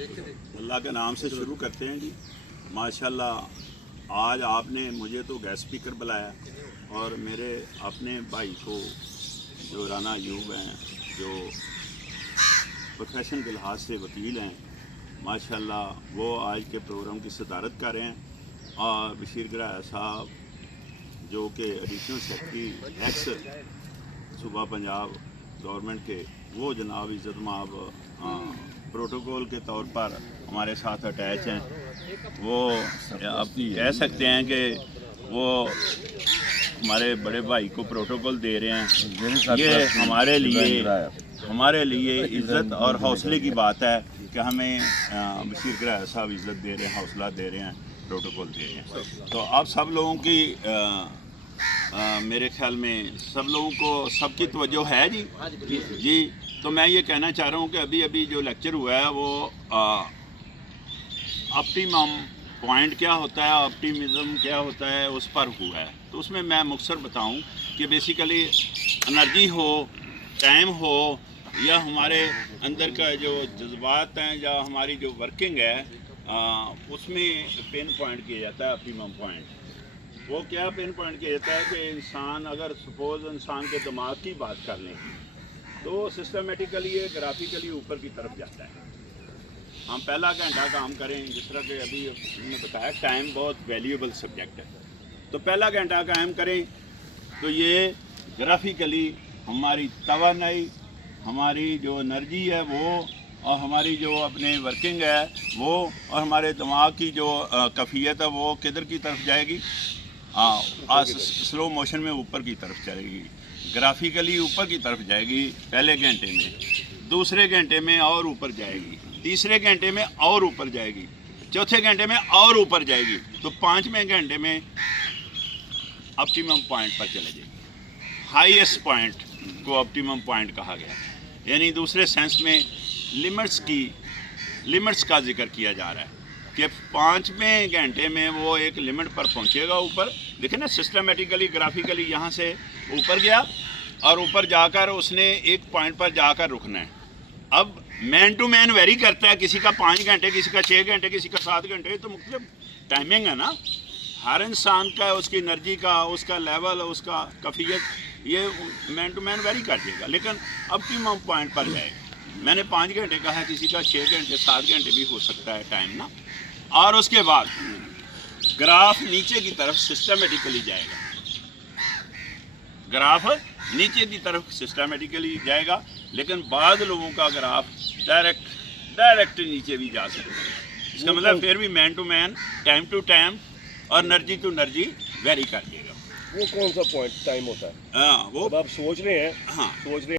अल्लाह के नाम से शुरू करते हैं जी। माशाल्लाह आज आपने मुझे तो गेस्ट स्पीकर बुलाया और मेरे अपने भाई को जो राना अयूब हैं, जो प्रोफेशन के लिहाज से वकील हैं, माशाल्लाह वो आज के प्रोग्राम की सदारत कर रहे हैं। और बशीर गराया साहब जो कि एडिशनल सेक्रेटरी एक्स सूबा पंजाब गवर्नमेंट के, वो जनाब इज़्ज़त माब प्रोटोकॉल के तौर पर हमारे साथ अटैच हैं। वो आप कह सकते हैं कि वो हमारे बड़े भाई को प्रोटोकॉल दे रहे हैं। ये हमारे लिए इज़्ज़त और हौसले की बात है कि हमें बशीर गराया साहब इज़्ज़त दे रहे हैं, हौसला दे रहे हैं, प्रोटोकॉल दे रहे हैं। तो आप सब लोगों की मेरे ख्याल में सब लोगों को सबकी तवज्जो है जी। तो मैं ये कहना चाह रहा हूँ कि अभी अभी जो लेक्चर हुआ है वो ऑप्टिमम पॉइंट क्या होता है, ऑप्टिमिज़म क्या होता है, उस पर हुआ है। तो उसमें मैं मुख्तसर बताऊँ कि बेसिकली एनर्जी हो, टाइम हो, या हमारे अंदर का जो जज्बात हैं या हमारी जो वर्किंग है उसमें पिन पॉइंट किया जाता है ऑप्टिमम पॉइंट। वो क्या पिन पॉइंट किया जाता है कि इंसान, अगर सपोज इंसान के दिमाग की बात कर लें तो सिस्टमेटिकली ये ग्राफिकली ऊपर की तरफ जाता है। हम पहला घंटा काम करें, जिस तरह के अभी हमने बताया, टाइम बहुत वैल्यूएबल सब्जेक्ट है। तो पहला घंटा काम करें तो ये ग्राफिकली हमारी तवानाई, हमारी जो एनर्जी है वो, और हमारी जो अपने वर्किंग है वो, और हमारे दिमाग की जो कैफियत है वो किधर की तरफ जाएगी, स्लो मोशन में ऊपर की तरफ चलेगी, ग्राफिकली ऊपर की तरफ जाएगी पहले घंटे में, दूसरे घंटे में और ऊपर जाएगी, तीसरे घंटे में और ऊपर जाएगी, चौथे घंटे में और ऊपर जाएगी, तो पाँचवें घंटे में ऑप्टिमम पॉइंट पर चले जाएगी। हाईएस्ट पॉइंट को ऑप्टिमम पॉइंट कहा गया, यानी दूसरे सेंस में लिमिट्स का जिक्र किया जा रहा है कि पाँचवें घंटे में वो एक लिमिट पर पहुंचेगा ऊपर। देखिए ना, सिस्टमेटिकली ग्राफिकली यहाँ से ऊपर गया और ऊपर जाकर उसने एक पॉइंट पर जाकर रुकना है। अब मैन टू मैन वेरी करता है, किसी का 5 घंटे, किसी का 6 घंटे, किसी का 7 घंटे, तो मुख्तलिफ टाइमिंग है ना। हर इंसान का, उसकी एनर्जी का, उसका लेवल, उसका कैफियत, ये मैन टू मैन वेरी कर देगा, लेकिन ऑप्टिमम पॉइंट पर जाएगा। मैंने 5 घंटे कहा, किसी का 6 घंटे, 7 घंटे भी हो सकता है टाइम ना। और उसके बाद ग्राफ नीचे की तरफ सिस्टमेटिकली जाएगा, ग्राफ नीचे की तरफ सिस्टमेटिकली जाएगा, लेकिन बाद लोगों का ग्राफ डायरेक्ट नीचे भी जा सकता है। इसका मतलब फिर भी man to man, time to time और एनर्जी टू एनर्जी वेरी कर देगा। वो कौन सा पॉइंट टाइम होता है? वो अब आप सोच रहे हैं, हाँ, सोच रहे हैं